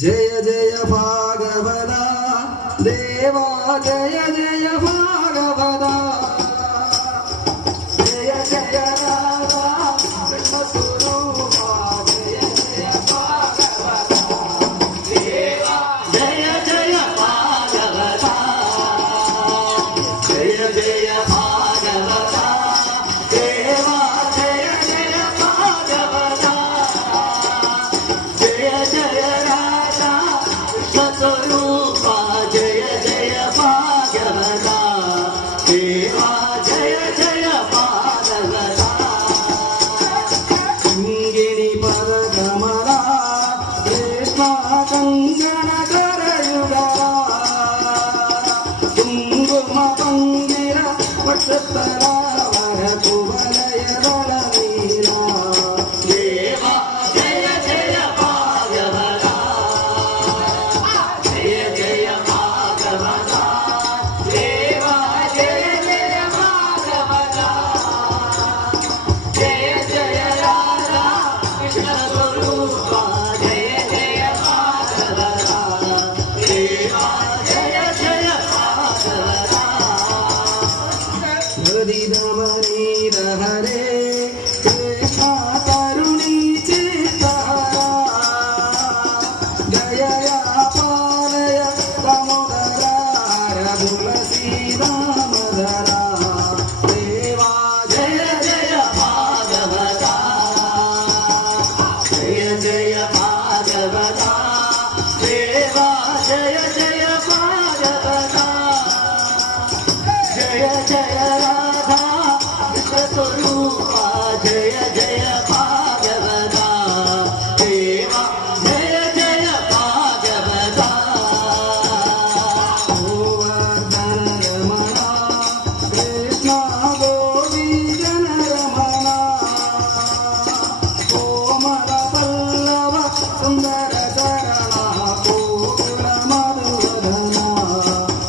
जय जय भागवता देवा जय जय भागवता जय जय राधा कृष्ण स्वरूपा जय जय भागवता देवा जय जय भागवता जय जय भागवता देवा जय जय भागवता जय जय स्वरूपा जय जय भागवता देवा जय जय भागवता किंगिणी पदकमला कृष्ण कंगन करयुगला कुंकुम पंगिर वक्षस्थला वर कुवलय दलनीला देवा जय जय भागवता जय जय भागवता देवा जय जय भागवता जय जय राधा कृष्ण स्वरूपा जय जय भागवता देवा जय जय भागवता हरिरमणीर हरे कृष्ण करुणी चित्तहरा जय पालय दामोदरा तुलसी दामोदरा देवा जय जय भागवता जय जय भागवता देवा जय जय भागवता जय जय राधा कृष्ण स्वरूपा जय जय भागवता देवा जय जय भागवता गोवर्धन रमणा कृष्ण गोविंदन रमणा कोमल पल्लव सुंदर चरणा गोकुल मधुवदना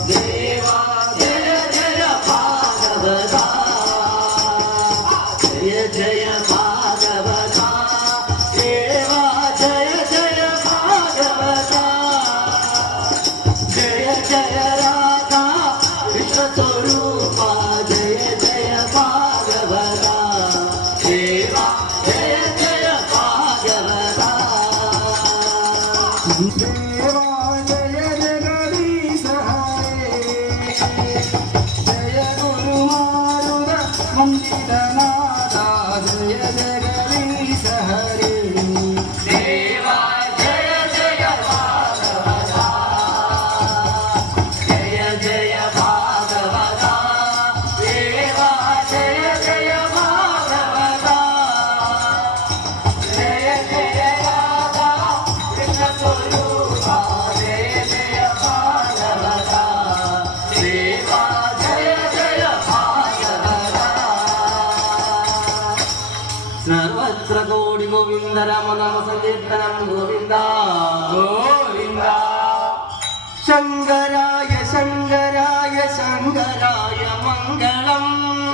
देवा जय जय भागवता जय जय भागवता देवा जय जय भागवता जय जय राधा कृष्ण स्वरूपा जय जय भागवता देवा जय जय भागवता देवा जय जगदीश हरे जय गुरु मारुद मंदिरनाथा जय जगदीश हरे देवा जय जय भागवता जय जय भागवता देवा जय जय भागवता जय जय राधा कृष्ण स्वरूपा जय जय भागवता देवा जय जय भागवता सर्वत्र कोटि गोविंद राम नाम संकीर्तनं गोविंद गोविंद शंकराय शंकराय शंकराय मंगलम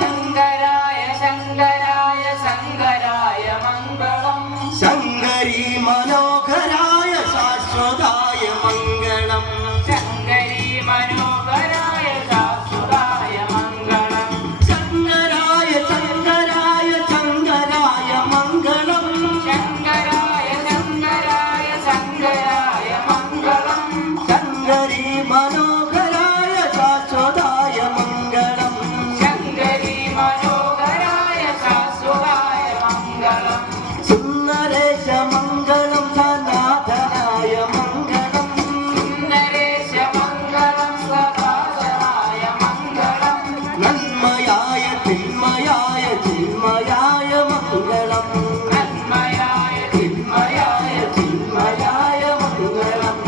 शङ्कराय शङ्कराय शङ्कराय मङ्गलम् शंकरी मनोहराय शाश्वताय मंगलम शङ्करी मनोहराय शाश्वताय मङ्गलम् शंकराय शंकराय शंकराय मंगलम शङ्कराय शङ्कराय शङ्कराय मङ्गलम् शंकरी മനോഹരായ ശാശ്വതായ മംഗളം ശങ്കരി മനോഹരായ ശാശ്വതായ മംഗളം സുന്ദരേശ മംഗളം സനാതനായ മംഗളം സുന്ദരേശ മംഗളം സദാചരായ മംഗളം നന്മയായ തിന്മയായ ചിന്മയായ മംഗളം നന്മയായ തിന്മയായ ചിന്മയായ മംഗളം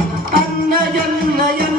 അന്നജന്നയൻ